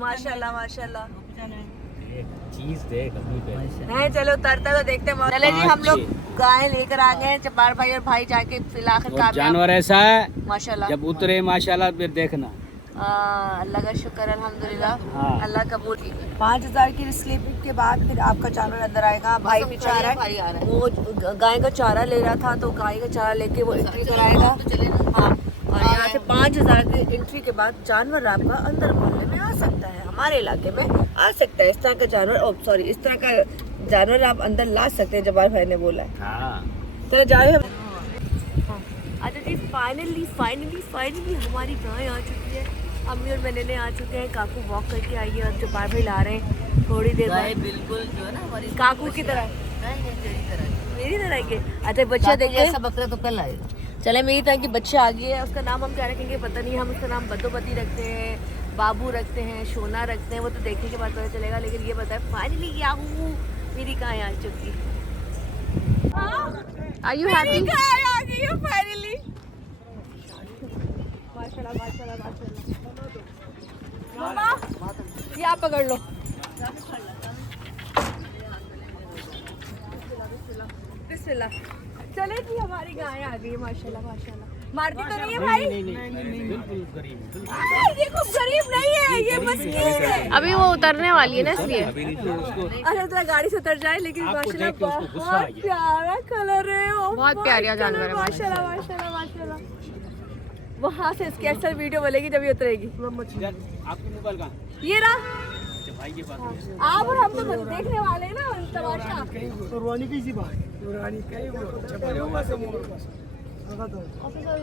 माशाल्लाह माशाल्लाह। चीज देख अपनी पे। नहीं चलो उतरता तो देखते हैं। चले जी हम लोग गाय लेकर आ गए। जब्बार भाई और भाई जाके फिर आखिर कामयाब। जानवर ऐसा है माशाल्लाह, जब उतरे माशाल्लाह फिर देखना। अल्लाह का शुक्र अल्हम्दुलिल्लाह। हाँ। अल्लाह कबूल की। 5000 की स्लीपिंग के बाद फिर आपका जानवर अंदर आएगा। भाई भी चारा वो गाय का चारा ले रहा था तो गाय का चारा लेके वो एंट्री कराएगा। हाँ, और यहाँ से 5000 की एंट्री के बाद जानवर आपका अंदर मोहल्ले में आ सकता है, हमारे इलाके में आ सकता है। इस तरह का जानवर, सॉरी, इस तरह का जानवर आप अंदर ला सकते हैं, जब्बार भाई ने बोला है। हाँ। चलो जाए हम। अच्छा जी, फाइनली हमारी गाय आ चुकी है। अम्मी और मैंने आ चुके हैं। काकू वॉक करके आई है और जब्बार भाई ला रहे हैं थोड़ी देर बाद। बिल्कुल जो है ना हमारी काकू की तरह, मेरी तरह के। अच्छा बच्चा देखिए, ऐसा बकरा तो कल आएगा। चले मेरी तरह की बच्चे आ गई है। उसका नाम हम क्या रखेंगे पता नहीं। हम उसका नाम बदोबती रखते हैं, बाबू रखते हैं, सोना रखते हैं, वो तो देखने के बाद पता चलेगा। लेकिन ये पता है फाइनली क्या हूँ, मेरी गाय आ चुकी है। Are you happy? गाय आ गई है फाइनली। माशाल्लाह माशाल्लाह माशाल्लाह। मामा ये आप पकड़ लो। बिस्मिल्लाह। चले जी, हमारी गाय आ गई है माशाल्लाह माशाल्लाह। मारती तो नहीं है भाई? नहीं बिल्कुल गरीब। ये खूब गरीब नहीं है, ये मस्कीन है। अभी वो उतरने वाली है ना इसलिए। अच्छा तो गाड़ी से उतर जाए। लेकिन माशाल्लाह बहुत प्यारा कलर है। बहुत प्यारा जानवर है माशाल्लाह माशाल्लाह माशाल्लाह। वहाँ से इसकी अक्सर वीडियो बनेगी जब ये उतरेगी। आपकी मोबाइल कहाँ? ये रहा भाई के पास। आप और हम तो बस देखने वाले हैं ना तमाशा।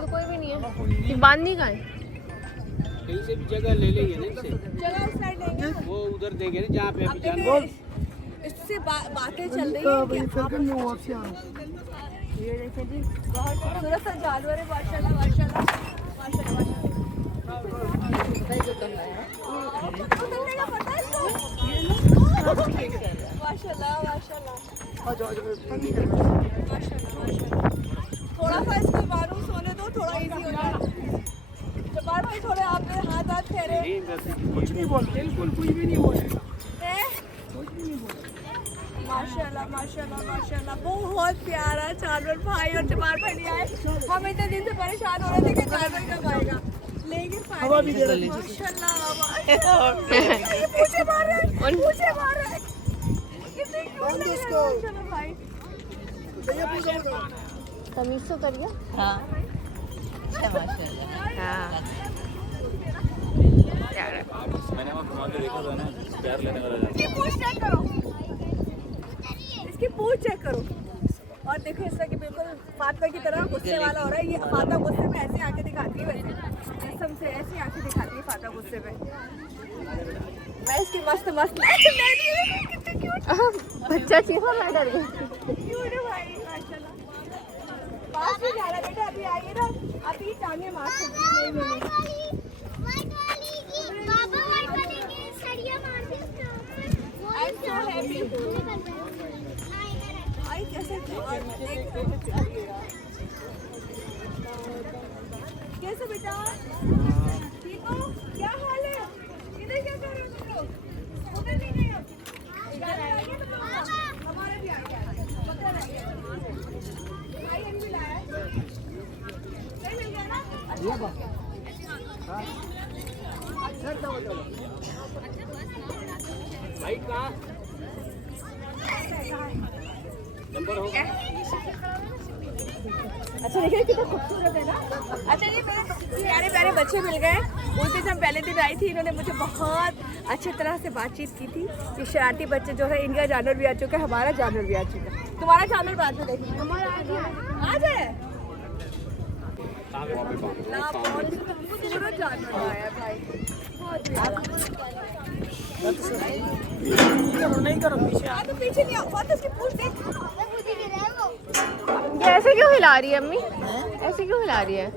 कोई भी नहीं है, बांधनी का है। कहीं से भी जगह ले लेंगे ना इसे। जगह उस साइड लेंगे। वो उधर देंगे ना जहाँ पे अब अभी देखिए, जानवर। इससे बातें चल रही है। ये देखिए जी, बहुत खूबसूरत सा जानवर है माशाल्लाह माशाल्लाह माशाल्लाह। उतरने का पता है इसको? माशाल्लाह माशाल्लाह माशाल्लाह। थोड़ा सा इसको मालूम सोने दो, थोड़ा इजी हो जाए। जब्बार भाई थोड़े आप हाथ फेरे। कुछ नहीं बोलते, कोई भी नहीं बोलते। माशाल्लाह माशाल्लाह माशाल्लाह। बहुत प्यारा जानवर भाई और जब्बार भाई ले आए। हम इतने दिन से परेशान हो रहे थे कि जानवर कब आएगा, लेकिन माशाल्लाह ये पूछे मार रहा है, पूछे मार रहा है। कितने क्यूट लग रहे हैं माशाल्लाह भाई। तमीज तो करिए। हाँ अच्छा माशाल्लाह। हाँ मैंने वहाँ देखा था ना, प्यार लेने वाला। इसकी पूछ चेक करो, इसकी पूछ चेक करो। और देखो इस तरह की बिल्कुल फातिमा की तरह गुस्से वाला हो रहा है। ये फातिमा गुस्से में ऐसी आंखें दिखाती है, वैसे कसम से ऐसी आंखें दिखाती है फातिमा गुस्से में। मैं इसकी मस्त कितने क्यूट बच्चा चीखा, मैं डर गई। क्यूट है भाई माशाल्लाह। पास में जा रहा बेटा, अभी आइए ना, अभी टांगे मार सकती है। नहीं कैसे बेटा, ठीक हो? क्या हाल है? इधर क्या कर रहे हो तुम लोग? उधर नहीं गए अब? इधर आइए तुम लोग। हमारे भी आ गया। उधर आइए। भाई अभी भी लाया है? नहीं मिल गया ना? भाई कहाँ नंबर होगा? अच्छा देखिए कितना खूबसूरत है ना। अच्छा जी, मेरे प्यारे प्यारे बच्चे मिल गए। उस दिन जब पहले दिन आई थी, इन्होंने मुझे बहुत अच्छी तरह से बातचीत की थी। ये शरारती बच्चे जो है, इनका जानवर भी आ चुका है, हमारा जानवर भी आ चुका है। तुम्हारा जानवर बाद में देखेंगे। हमारा आ जाए खूबसूरत जानवर आया भाई, बहुत नहीं करो पीछे नहीं आओ। इसकी पूछ देख। ये ऐसे क्यों हिला रही है अम्मी? ऐसे क्यों हिला रही है?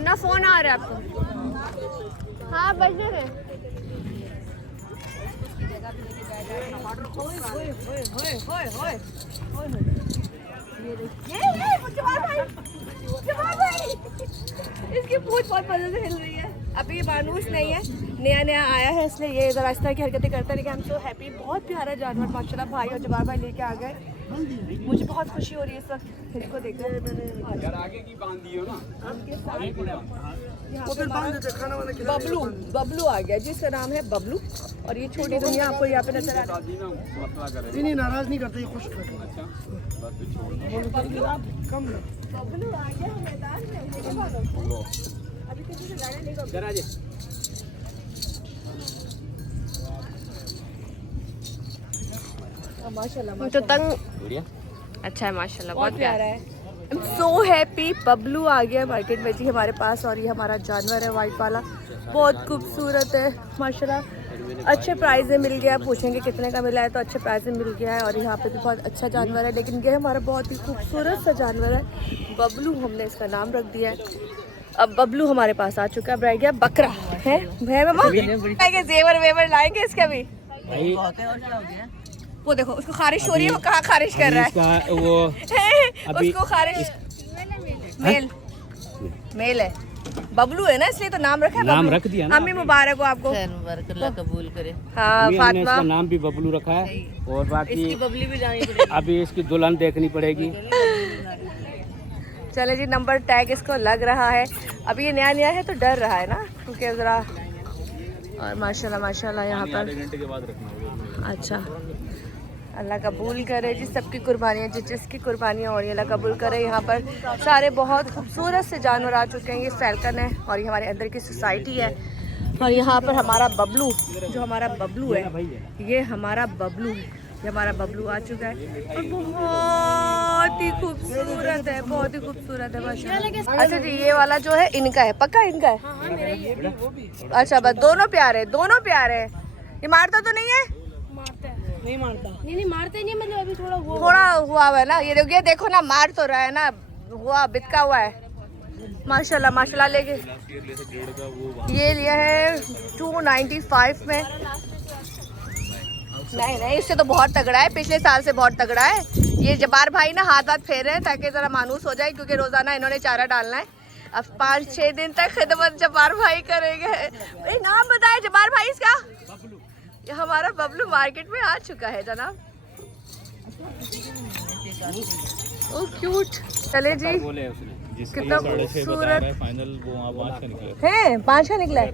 ना फोन आ रहा है आपको? हाँ बज रहे हैं। ये जवाब भाई इसकी पूंछ बहुत मजे से हिल रही है। अभी ये मानूस नहीं है, नया नया आया है, इसलिए ये इधर इस तरह की हरकतें करता है। लेकिन हम सो हैप्पी, बहुत प्यारा जानवर माशाल्लाह भाई और जवाब भाई लेके आ गए। मुझे बहुत खुशी हो रही है इस वक्त इसको देखकर। यार आगे की बांध दियो ना। बबलू, बबलू आ गया जिसका नाम है बबलू। और ये छोटी दुनिया आपको यहाँ पे नजर आ रही है। नहीं नाराज नहीं करते, ये खुश करते। अच्छा बस फिर छोड़ कम बबलू आ गया मैदान में, लेके भागो। अभी किसी से लड़ाई नहीं करो। दो। माशाल्लाह तो तंग बढ़िया। अच्छा है माशाल्लाह, बहुत बहुत प्यारा प्यारा है। I am so happy. Bablu आ गया मार्केट में जी हमारे पास, और ये हमारा जानवर है वाइट वाला, बहुत खूबसूरत है माशाल्लाह। अच्छे प्राइस में मिल गया, पूछेंगे कितने का मिला है, तो अच्छे प्राइस में मिल गया है। और यहाँ पे भी बहुत अच्छा जानवर है, लेकिन ये हमारा बहुत ही खूबसूरत सा जानवर है बबलू, हमने इसका नाम रख दिया है। अब बबलू हमारे पास आ चुका है। अब रह गया बकरा है मामा, लाएंगे जेवर वेवर लाएंगे इसका भी। वो देखो उसको खारिश हो रही है, वो कहाँ खारिश कर रहा है वो उसको खारिश। मेल मेल है, बबलू है ना, इसलिए तो नाम रखा है। नाम बबलू। रख दिया ना अम्मी मुबारक हो आपको। खैर मुबारक, अल्लाह कबूल करे। हाँ हमने फातिमा, इसका नाम भी बबलू रखा है। और बाकी इसकी बबली भी जानी पड़ेगी। अभी इसकी दुल्हन देखनी पड़ेगी। चले जी, नंबर टैग इसको लग रहा है। अभी ये नया नया है तो डर रहा है ना, क्योंकि ज़रा। और माशाल्लाह माशाल्लाह यहाँ पर आधे घंटे के बाद रखना होगा। अच्छा, अल्लाह कबूल करे जी सबकी कुर्बानियाँ, जिसकी कुर्बानियाँ हो रही है अल्लाह कबूल करे। यहाँ पर सारे बहुत खूबसूरत से जानवर आ चुके हैं। ये फैल्कन है और ये हमारे अंदर की सोसाइटी है। और यहाँ पर हमारा बबलू, जो हमारा बबलू है, ये हमारा बबलू है, ये हमारा बबलू आ चुका है। और बहुत ही खूबसूरत है, बहुत ही खूबसूरत है माशाल्लाह। अच्छा जी, ये वाला जो है इनका है, पक्का इनका है। अच्छा बस, दोनों प्यारे, दोनों प्यारे। ये मारता तो नहीं है? नहीं मारता। नहीं मारते नहीं, मतलब अभी थोड़ा थोड़ा हुआ है ना, ये देखो ना, मार तो रहा है ना, हुआ बितका हुआ है माशाल्लाह माशाल्लाह। लेके ये लिया है 295 में। नहीं इससे तो बहुत तगड़ा है, पिछले साल से बहुत तगड़ा है। ये जब्बार भाई ना हाथ फेर रहे हैं ताकि जरा मानूस हो जाए, क्योंकि रोजाना इन्होंने चारा डालना है। अब 5-6 दिन तक खिदमत जब्बार भाई करेंगे। नाम बताए जब्बार भाई इसका? ये हमारा बबलू मार्केट में आ चुका है जनाब। Oh cute. चले जी, बोले उसने कितना खूबसूरत फाइनल वो वहाँ 5 का निकले है। 5 का निकला है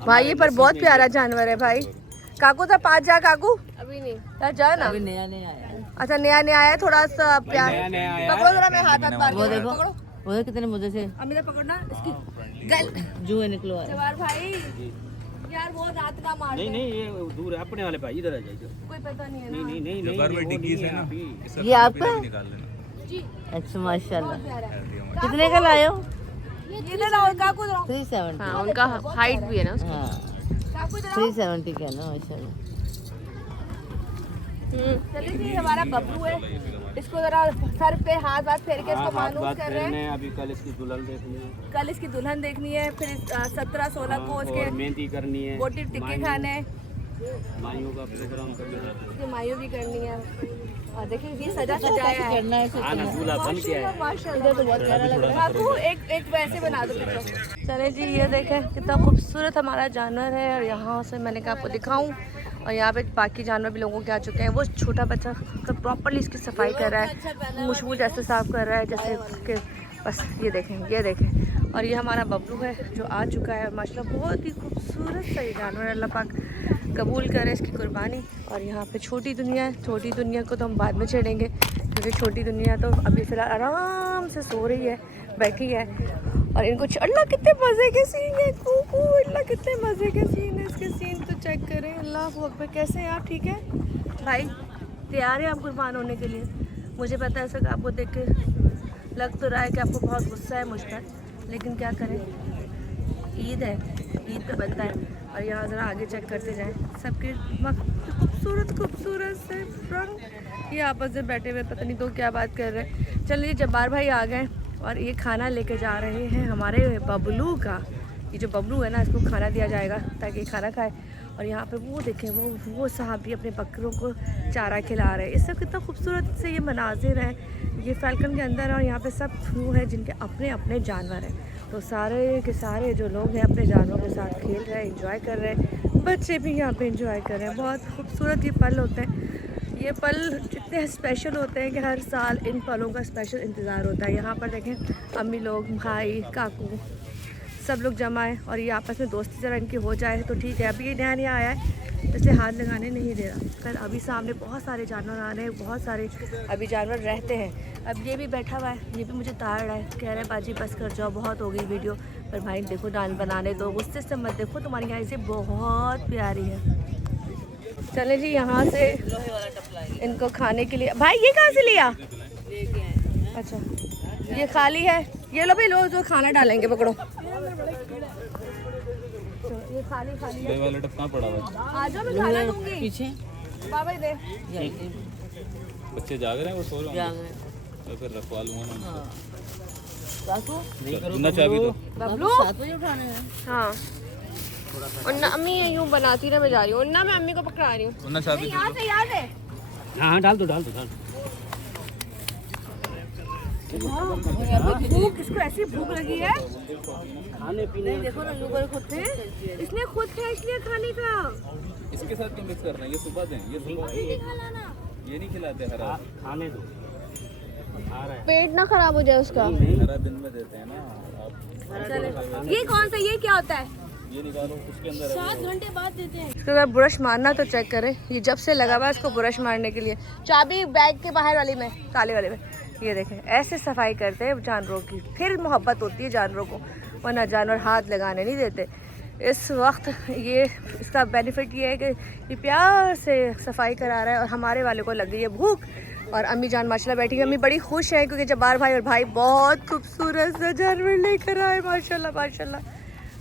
भाई, ये पर बहुत प्यारा जानवर है भाई। काकू था 5 जा काकू, अभी नहीं। यार जा ना। अभी नया नया आया है। अच्छा नया नया आया, थोड़ा सा प्यार। नया आया पकड़ो जरा, मैं हाथ मार वो के देखो, पकड़ो। वो देखो कितने मजे से अमीरा पकड़ना इसकी गल। जुए निकलो आ रहे हैं। जवार भाई यार वो रात का मार नहीं नहीं, ये दूर है अपने वाले भाई, इधर आ जाइए। कोई पता नहीं है ना। नहीं नहीं नहीं, ये आपका? अच्छा माशाल्लाह। कितने का लाए हो? ये ना काकू जरा, 370। हाँ, उनका हाइट भी है ना उसकी। हाँ काकू जरा। 370 का ना माशाल्लाह। चलिए जी, हमारा बबलू है, इसको जरा सर पे हाथ फेर के इसको मानूस कर रहे हैं। अभी कल इसकी दुल्हन देखनी है, कल इसकी दुल्हन देखनी है, फिर 17-16 को उसके और मेहंदी करनी है, बोटी टिक्के खाने हैं, माइयों का प्रोग्राम करना है। इसकी मायू भी करनी है। और देखिए ये सजा सजाया है करना है हाँ ना, दूल्हा बन के आया। माशाल्लाह, तो बहुत प्यारा लग रहा है। काकू एक वैसे बना दो तो। चले जी, ये देखें कितना खूबसूरत हमारा जानवर है। और यहाँ से मैंने कहा आपको दिखाऊं। और यहाँ पे बाकी जानवर भी लोगों के आ चुके हैं। वो छोटा बच्चा तो प्रॉपरली इसकी सफाई कर रहा है, मुशबू जैसे साफ कर रहा है जैसे उसके। बस ये देखें, ये देखें। और ये हमारा बबलू है जो आ चुका है माशाल्लाह। बहुत ही खूबसूरत सा ये जानवर है, अल्लाह पाक कबूल करे इसकी कुर्बानी। और यहाँ पे छोटी दुनिया है, छोटी दुनिया को तो हम बाद में छेड़ेंगे, क्योंकि छोटी दुनिया तो अभी फ़िलहाल आराम से सो रही है, बैठी है। और इनको अल्लाह कितने मज़े के सीन है, कूकू अल्लाह कितने मज़े के सीन है। इसके सीन तो चेक करें। अल्लाह अकबर। कैसे हैं आप? ठीक है भाई? तैयार हैं आप कुर्बान होने के लिए? मुझे पता है सर, आपको देख के लग तो रहा है कि आपको बहुत गुस्सा है मुझ पर, लेकिन क्या करें, ईद है, ईद पे बनता है। और यहाँ ज़रा आगे चेक करते जाएं, सबके खूबसूरत से रंग। ये आपस में बैठे हुए पता नहीं तो क्या बात कर रहे हैं। चलिए, जब्बार भाई आ गए और ये खाना लेके जा रहे हैं हमारे बबलू का। ये जो बबलू है ना, इसको खाना दिया जाएगा ताकि खाना खाए। और यहाँ पे वो देखें, वो साहब भी अपने बकरों को चारा खिला रहे हैं। इससे कितना खूबसूरत से ये मनाजिर हैं। ये फैल्कन के अंदर है और यहाँ पे सब वो है जिनके अपने अपने जानवर हैं। तो सारे के सारे जो लोग हैं अपने जानवरों के साथ खेल रहे हैं, एंजॉय कर रहे हैं। बच्चे भी यहाँ पे एंजॉय कर रहे हैं। बहुत खूबसूरत ये पल होते हैं। ये पल इतने स्पेशल होते हैं कि हर साल इन पलों का स्पेशल इंतज़ार होता है। यहाँ पर देखें अम्मी लोग, भाई, काकू सब लोग जमा है और ये आपस में दोस्ती ज़रा इनकी हो जाए तो ठीक है। अभी ये नया नया आया है इसलिए हाथ लगाने नहीं दे रहा। कल अभी सामने बहुत सारे जानवर आ रहे हैं, बहुत सारे अभी जानवर रहते हैं। अब ये भी बैठा हुआ है, ये भी मुझे ताड़ रहा है, कह रहा है बाजी बस कर जाओ, बहुत हो गई वीडियो। पर भाई देखो डांस बनाने दो, गुस्से से मत देखो, तुम्हारी यहाँ से बहुत प्यारी है। चले जी यहाँ से इनको खाने के लिए। भाई ये कहाँ से लिया? अच्छा ये खाली है, ये लो भाई लो, जो खाना डालेंगे पकड़ो। ये खाली खाली है। वाला टप कहाँ पड़ा हुआ है? आ जाओ मैं खाना दूंगी। पीछे बाबा दे। बच्चे जाग रहे हैं, वो सो रहे हैं तो फिर रखवा लूंगा ना। ना चाबी दो। बबलू 7 बजे उठाने हैं। हाँ और ना अम्मी ये यूँ बनाती रहे, मैं जा रही हूँ ना, मैं अम्मी को पकड़ा रही हूँ। ना चाबी यहाँ से याद है। हाँ डाल दो भूख, इसको ऐसी भूख लगी है। खाने पीने देखो ना यूँ कर खुद थे, इसने खुद है इसलिए खाने का। इसके साथ क्या मिक्स करना है? ये सुबह दें, ये सुबह ये नहीं खिलाते, हरा खाने दो। आ रहा है पेट ना खराब हो जाए उसका। हरा दिन में देते हैं ना आप। चले ये कौन सा, ये क्या होता है? ये निकालो, उसके अंदर 7 घंटे बाद देते हैं। इसके बाद ब्रश मारना तो चेक करें, ये जब से लगा हुआ है इसको ब्रश मारने के लिए। चाबी बैग के बाहर वाली में, ताले वाले में। ये देखें ऐसे सफाई करते हैं जानवरों की, फिर मोहब्बत होती है जानवरों को, वरना जानवर हाथ लगाने नहीं देते। इस वक्त ये इसका बेनिफिट ये है कि ये प्यार से सफाई करा रहा है और हमारे वाले को लग गई है भूख। और अम्मी जान माशाल्लाह बैठी है, अम्मी बड़ी खुश है क्योंकि जब्बार भाई और भाई बहुत खूबसूरत सा जानवर लेकर आए। माशाल्लाह माशाल्लाह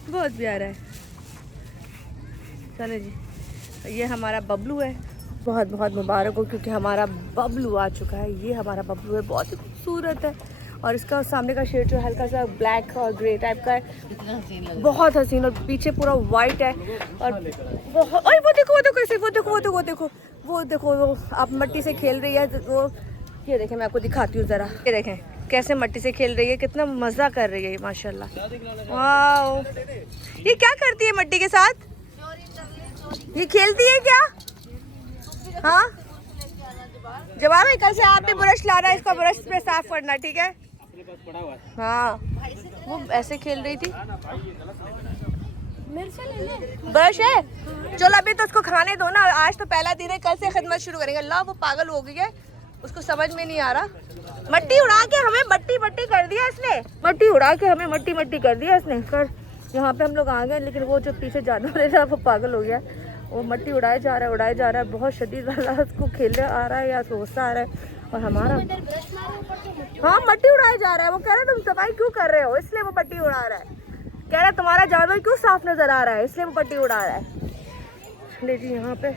बहुत प्यारा है। चले जी ये हमारा बबलू है, बहुत बहुत मुबारक हो क्योंकि हमारा बबलू आ चुका है। ये हमारा बबलू है, बहुत ही खूबसूरत है और इसका सामने का शेड जो हल्का सा ब्लैक और ग्रे टाइप का है, इतना हसीन लग बहुत हसीन, और पीछे पूरा वाइट है और बहुत। और वो देखो इसे, वो देखो वो आप मट्टी से खेल रही है। वो ये देखें मैं आपको दिखाती हूँ ज़रा, ये देखें कैसे मट्टी से खेल रही है, कितना मज़ा कर रही है ये माशाल्लाह। वाओ ये क्या करती है मट्टी के साथ? ये खेलती है क्या? हाँ जवाब है, कल से आप भी ब्रश ला रहा है, इसका ब्रश पे साफ करना ठीक है। हाँ वो ऐसे खेल रही थी। ब्रश है, चलो अभी तो उसको खाने दो ना, आज तो पहला दिन है, कल से खिदमत शुरू करेंगे। अल्लाह वो पागल हो गई है, उसको समझ में नहीं आ रहा। मट्टी उड़ा के हमें मट्टी कर दिया इसने, मट्टी उड़ा के हमें मट्टी कर दिया इसने। कर यहाँ पे हम लोग आ गए, लेकिन वो जो पीछे जानवर है ना वो पागल हो गया, वो मट्टी उड़ाया जा रहा है बहुत शदीद वाला। उसको खेलने आ रहा है या उसको गुस्सा आ रहा है और हमारा हाँ मट्टी उड़ाया जा रहा है। वो कह रहा है तुम सफाई क्यों कर रहे हो, इसलिए वो मट्टी उड़ा रहा है। कह रहा है तुम्हारा जानवर क्यों साफ नजर आ रहा है, इसलिए वो मट्टी उड़ा रहा है। ले जी यहाँ पे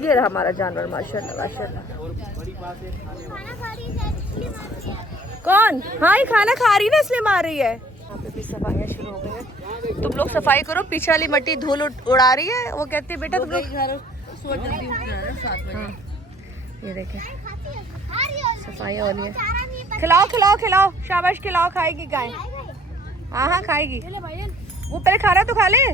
ये रहा हमारा जानवर माशाल्लाह माशाल्लाह। कौन? हाँ ये खाना खा रही है ना इसलिए मार रही है। यहाँ पे भी सफाइयाँ शुरू हो गई हैं, तुम लोग सफाई करो, पीछे वाली मट्टी धूल उड़ा रही है। वो कहती है बेटा तुम लोग जल्दी उठना है 7 बजे। ये देखें सफाइयाँ हो रही है। खिलाओ शाबाश खिलाओ, खाएगी गाय। हाँ खाएगी, वो पहले खाना तो खा ले।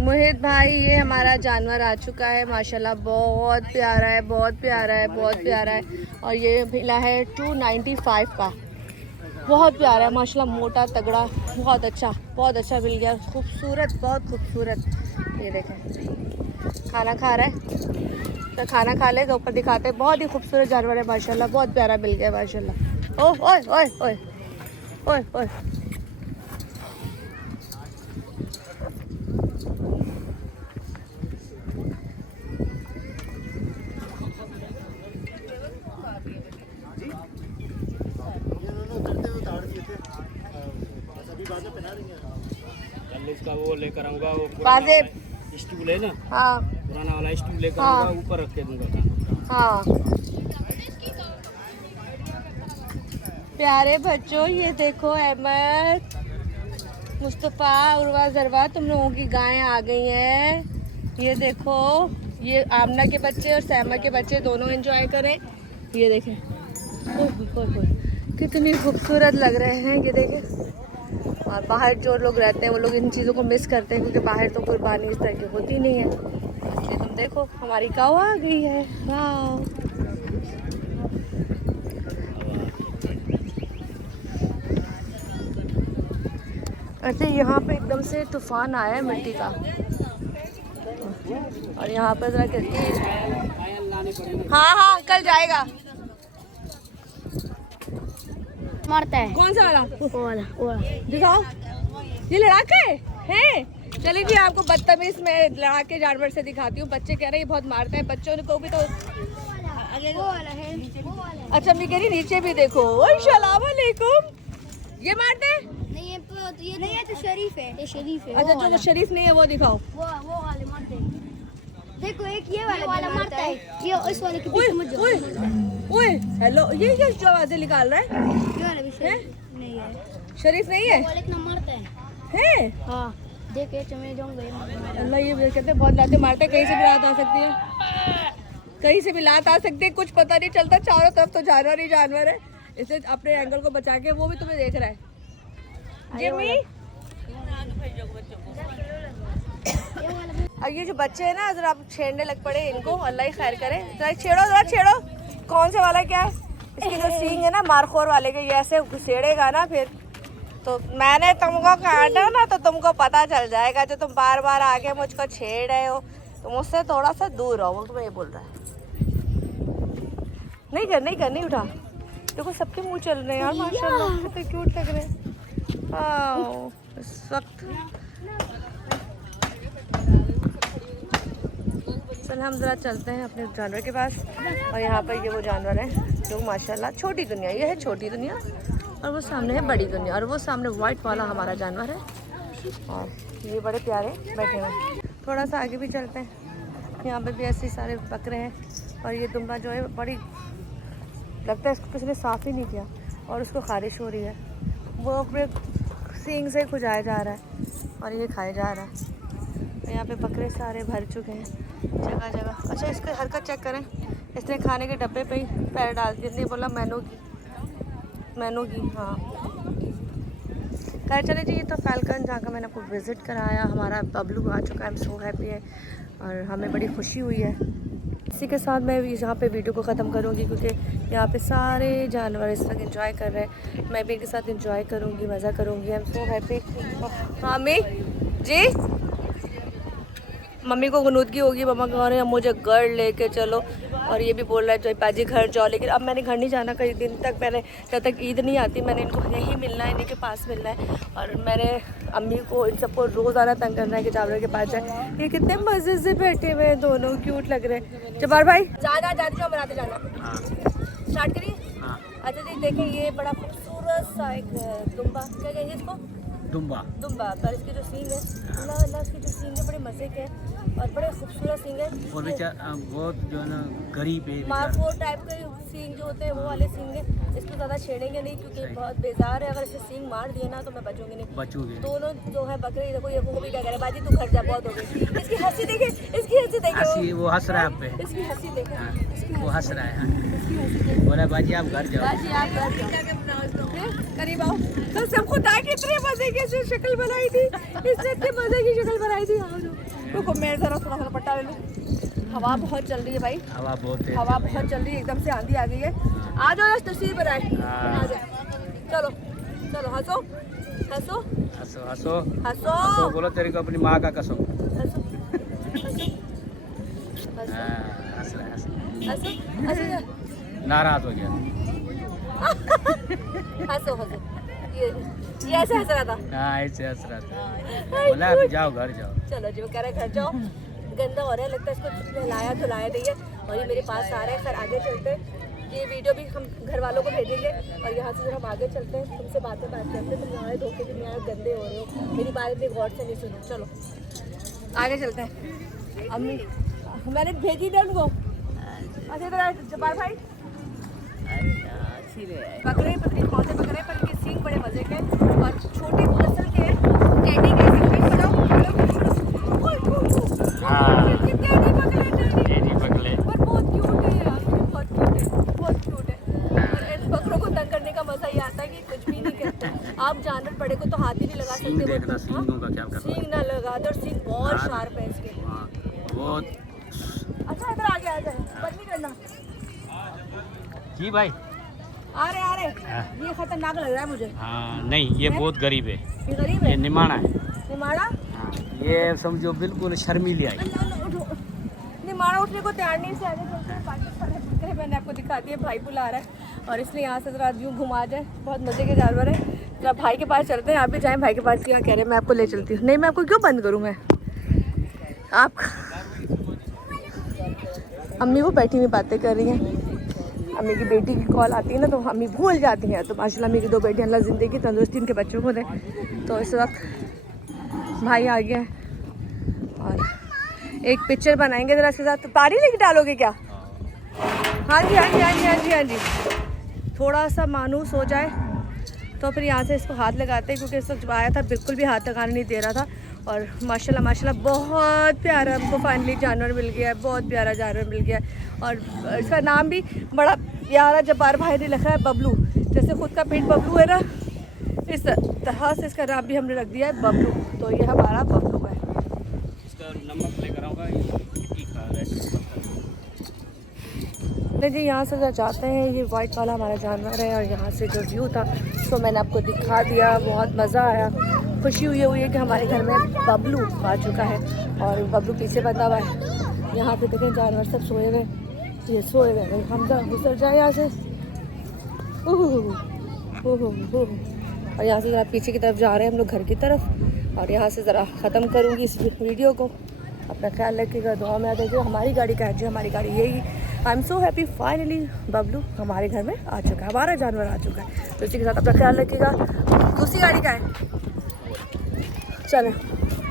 मोहित भाई ये हमारा जानवर आ चुका है माशाल्लाह, बहुत प्यारा है और ये मिला है 295 का। बहुत प्यारा है माशाल्लाह, मोटा तगड़ा, बहुत अच्छा मिल गया, खूबसूरत, बहुत खूबसूरत। ये देखें खाना खा रहा है, तो खाना खा लेगा, ऊपर दिखाते हैं। बहुत ही खूबसूरत जानवर है माशाल्लाह, बहुत प्यारा मिल गया माशाल्लाह। ओह ओए ओए ओए ओए ओए इसका वो लेकर आऊंगा, वो वाजिब स्टूल है ना, हाँ पुराना वाला स्टूल लेकर हाँ। आऊंगा, ऊपर रख के दूंगा। हाँ प्यारे बच्चों, ये देखो अहमद, मुस्तफ़ा, उर्वा, ज़रवा, तुम लोगों की गायें आ गई हैं। ये देखो, ये आमना के बच्चे और सैमा के बच्चे दोनों एंजॉय करें। ये देखें, कितनी खूबसूरत लग रहे हैं, ये देखें। और बाहर जो लोग रहते हैं वो लोग इन चीज़ों को मिस करते हैं, क्योंकि बाहर तो कुर्बानी इस तरह की होती नहीं है। इसलिए तुम देखो, हमारी काऊ आ गई है। वाह, ऐसे यहाँ पे एकदम से तूफान आया है मिट्टी का, और यहाँ पर जरा कहती, हाँ कल जाएगा। मारता है कौन सा वाला? वो वाला दिखाओ, ये लड़ाके हैं। चलिए जी, आपको बदतमीज में लड़ाके जानवर से दिखाती हूँ। बच्चे कह रहे हैं ये बहुत मारता है, बच्चों को भी तो। वो वाला है, वो वाला है। अच्छा, मैं कह रही नीचे भी देखो। अस्सलाम वालेकुम, ये मारते हैं? नहीं, ये नहीं है, तो शरीफ है, ये शरीफ है। अच्छा, जो शरीफ नहीं है वो दिखाओ। वो वाले मारते हैं। देखो, एक ये वाला मारता है, ये इस वाले के पीछे मत जाओ। ओए हेलो, ये क्या जो आवाजें निकाल रहा है? ये वाला भी शरीफ नहीं है, शरीफ नहीं है? वाले इतना मारता है। है? हाँ, देखे चमे जाऊंगा। अल्लाह, ये कहते हैं बहुत लाते मारते हैं, कहीं से भी लात आ सकती है, कहीं से भी लात आ सकती है, कुछ पता नहीं चलता। चारों तरफ तो जानवर ही जानवर है, इसलिए अपने एंगल को बचा के वो भी तुम्हें देख रहा है। जिम्मी, अब ये जो बच्चे हैं ना, जरा आप छेड़ने लग पड़े इनको, अल्लाह ही खैर करे। जरा छेड़ो, जरा छेड़ो। कौन से वाला क्या है? इसके जो सींग है ना मारखोर वाले के, ये ऐसे छेड़ेगा ना फिर तो मैंने तुमको काटा ना तो तुमको पता चल जाएगा। जो तुम बार बार आके मुझको छेड़ रहे हो, तो मुझसे थोड़ा सा दूर रहो। वो तुम्हें ये बोल रहा है। नहीं उठा। देखो सबके मुंह चल रहे हैं यार, माशाल्लाह कितने क्यूट लग रहे हैं। आओ, इस वक्त चल हम ज़रा चलते हैं अपने जानवर के पास। और यहाँ पर ये वो जानवर हैं जो माशाल्लाह, छोटी दुनिया, ये है छोटी दुनिया, और वो सामने है बड़ी दुनिया, और वो सामने वाइट वाला हमारा जानवर है। और ये बड़े प्यारे बैठे हुए हैं। थोड़ा सा आगे भी चलते हैं, यहाँ पे भी ऐसे सारे बकरे हैं। और ये दुम्बा जो है बड़ी लगता है इसको किसी ने साफ़ ही नहीं किया, और उसको खारिश हो रही है। वो अपने सींग से खुजाया जा रहा है और ये खाया जा रहा है। यहाँ पे बकरे सारे भर चुके हैं जगह जगह। अच्छा, इसकी हरकत चेक करें, इसने खाने के डब्बे पे ही पैर डाल दिए। इसने बोला मैनू की हाँ। खैर चले जी, ये तो फैल्कन जहाँ का मैंने आपको विज़िट कराया, हमारा बबलू आ चुका है। हम सो हैप्पी है और हमें बड़ी खुशी हुई है। इसी के साथ मैं यहाँ पे वीडियो को ख़त्म करूँगी, क्योंकि यहाँ पे सारे जानवर इस वक्त एंजॉय कर रहे हैं। मैं भी इनके साथ एंजॉय करूँगी, मज़ा करूँगी। आई एम सो हैप्पी। हाँ मम्मी जी, मम्मी को गनूदगी होगी, मम्मा कह रहे हैं मुझे घर लेके चलो, और ये भी बोल रहा है जो पाजी घर जाओ। लेकिन अब मैंने घर नहीं जाना कई दिन तक। मैंने जब तक ईद नहीं आती मैंने इनको यहीं मिलना है, इन्हीं के पास मिलना है। और मैंने अम्मी को इन सबको रोज़ाना तंग करना है कि जानवर के पास जाए। ये कितने मज़े से बैठे हुए हैं दोनों, क्यूट लग रहे हैं। जब्बार भाई ज़्यादा जाओ, बनाते जाना स्टार्ट करिए। अच्छा जी, देखें ये बड़ा खूबसूरत सा एक दुम्बा, क्या कहेंगे इसको? दुम्बा। पर इसके जो सींग है, अल्लाह इसके जो सींग है बड़े मज़े के हैं और बड़े खूबसूरत सींग है। और बहुत जो है ना गरीब है, मारफोर टाइप के सींग जो होते हैं वो वाले सींग है। इसको ज़्यादा छेड़ेंगे नहीं क्योंकि बहुत बेजार है। अगर इसे सींग मार दिए ना तो मैं बचूंगी नहीं। दोनों जो है बकरे, देखो ये वो भी क्या कह रहे हैं, बाजी तू घर जा, बहुत हो गई। इसकी हंसी देखे, वो हंस रहा है आप पे, इसकी हंसी देखे, वो हंस रहा है। बोला बाजी आप घर जाओ, बाजी आप घर जाओ, करीब आओ। तो सबको ताकि इतने मजे की शक्ल बनाई थी, इसने इतने मजे की शक्ल बनाई थी। रुको मैं जरा थोड़ा पट्टा ले लूँ। हवा बहुत चल रही है भाई, हवा बहुत चल रही है, एकदम से आंधी आ गई है। आ जाओ तस्वीर बनाए, आ जाओ। चलो हंसो। बोलो तेरे को अपनी माँ का कसम। हंसो। नाराज हो गया। हंसो। ये ऐसे हंस रहा था। हाँ ऐसे हंस रहा था। बोला आप जाओ घर जाओ। चलो जी, वो कह रहे घर जाओ, गंदा हो रहा है, लगता है इसको नहलाया धुलाया नहीं है। और ये मेरे पास आ रहे हैं। खैर आगे चलते हैं, ये वीडियो भी हम घर वालों को भेजेंगे। और यहाँ से जब हम आगे चलते हैं, तुमसे बातें करते हैं। तुम यहाँ धोखे के यहाँ गंदे हो रहे हो, मेरी बात इतनी गौर से नहीं सुनी। चलो आगे चलते हैं। अम्मी मैंने भेजी थी उनको। अच्छा इधर जब्बार भाई, बकरे पतली कौन से बकरे पर इनके सींग बड़े मजे के और छोटी नस्ल के टेडी के सींग भी टेडी बगले पर बहुत क्यूट है यार, बहुत क्यूट है, बहुत क्यूट है। और इन बकरों को तंग करने का मजा ये आता है कि कुछ भी नहीं करता। आप जानवर बड़े को तो हाथ ही नहीं लगा सींग सकते। देखना, सींगों का क्या करना। सींग ना लगा दो, सींग बहुत शार्प है इसके। हाँ, बहुत। अच्छा इधर आगे आ जाए, बंद नहीं करना। जी भाई। आ रहे ये खतरनाक लग रहा है मुझे। हाँ नहीं, ये बहुत गरीब है। ये गरीब ये है निमाना है। निमाड़ा। हाँ, ये समझो बिल्कुल शर्मीली आई। निमाड़ा उठने को तैयार नहीं। से आगे चलते हैं, बाकी सारे बकरे मैंने आपको दिखा दिए। भाई बुला रहा है और इसलिए यहाँ से जरा यूँ घुमा जाए। बहुत मज़े के जानवर है। जरा भाई के पास चलते हैं, आप भी जाएँ भाई के पास। क्या कह रहे हैं, मैं आपको ले चलती हूँ। नहीं मैं आपको क्यों बंद करूँ मैं। आप अम्मी वो बैठी हुई बातें कर रही हैं। अम्मी की बेटी की कॉल आती है ना तो अम्मी भूल जाती हैं। तो माशाल्लाह अम्मी की 2 बेटियां, अल्लाह ज़िंदगी तंदुरुस्ती इनके बच्चों को दे। तो इस वक्त भाई आ गया है और एक पिक्चर बनाएंगे ज़रा इसके साथ। तो पारी लेके डालोगे क्या? हाँ जी हाँ जी हाँ जी हाँ जी हाँ जी। थोड़ा सा मानूस हो जाए तो फिर यहाँ से इसको हाथ लगाते हैं, क्योंकि इस वक्त जब आया था बिल्कुल भी हाथ लगाने नहीं दे रहा था। और माशाल्लाह माशाल्लाह बहुत प्यारा हमको फाइनली जानवर मिल गया है। बहुत प्यारा जानवर मिल गया है और इसका नाम भी बड़ा प्यारा जब्बार भाई ने लिखा है, बबलू। जैसे खुद का पेट बबलू है ना, इस तरह से इसका नाम भी हमने रख दिया है बबलू। तो ये हमारा बबलू है। इसका नमक लेकर आऊँगा, ये खा रहा है। नहीं जी, यहाँ से जब जाते हैं, ये वाइट वाला हमारा जानवर है और यहाँ से जो व्यू था तो मैंने आपको दिखा दिया। बहुत मज़ा आया। खुशी हुई है कि हमारे घर में बबलू आ चुका है और बबलू पीछे बंधा हुआ है। यहाँ पे देखें जानवर सब सोए हुए, ये सोए हुए हैं। हम जब गुजर जाए यहाँ से, और यहाँ से ज़रा पीछे की तरफ जा रहे हैं हम लोग, घर की तरफ। और यहाँ से ज़रा ख़त्म करूँगी इस वीडियो को। अपना ख्याल रखिएगा, दुआ में याद रखिएगा। हमारी गाड़ी का है जी, हमारी गाड़ी यही। आई am so happy, finally Bablu हमारे घर में आ चुका है, हमारा जानवर आ चुका है। तो इसी के साथ अपना ख्याल रखिएगा। दूसरी गाड़ी का है, चलें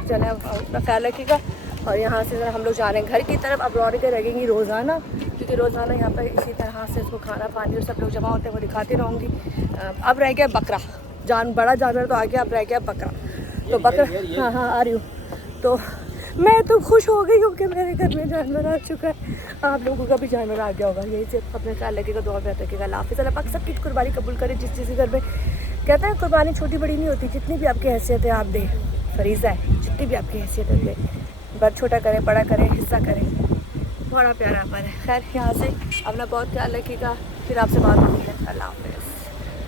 चलें अपना ख्याल रखिएगा। और यहाँ से ज़रा हम लोग जा रहे हैं घर की तरफ। अब रौनकें लगेंगी रोज़ाना, क्योंकि रोज़ाना यहाँ पर इसी तरह से इसको खाना पानी और सब लोग जमा होते हैं, वो दिखाती रहूँगी। अब रह गया बकरा, बड़ा जानवर तो आ गया, अब रह गया बकरा। तो बकरा, हाँ हाँ आ रही हूँ। तो मैं तो खुश हो गई क्योंकि मेरे घर में जानवर आ चुका है। आप लोगों का भी जानवर आ गया होगा। यही से अपने ख्याल रखिएगा, दुआ में रखिएगा। अल्लाह हाफ़िज़। अल्लाह पाक सबकी कुर्बानी कबूल करे। जिस जिस घर में कहते हैं कुर्बानी छोटी बड़ी नहीं होती, जितनी भी आपकी हैसियत है आप दें, फरीज़ा है। जितनी भी आपकी हैसियत है दें, बड़ा छोटा करें बड़ा करें हिस्सा करें। बड़ा प्यारा अमल है। खैर यहाँ से अपना बहुत ख्याल रखिएगा, फिर आपसे बात होती है। अल्लाह हाफ़िज़।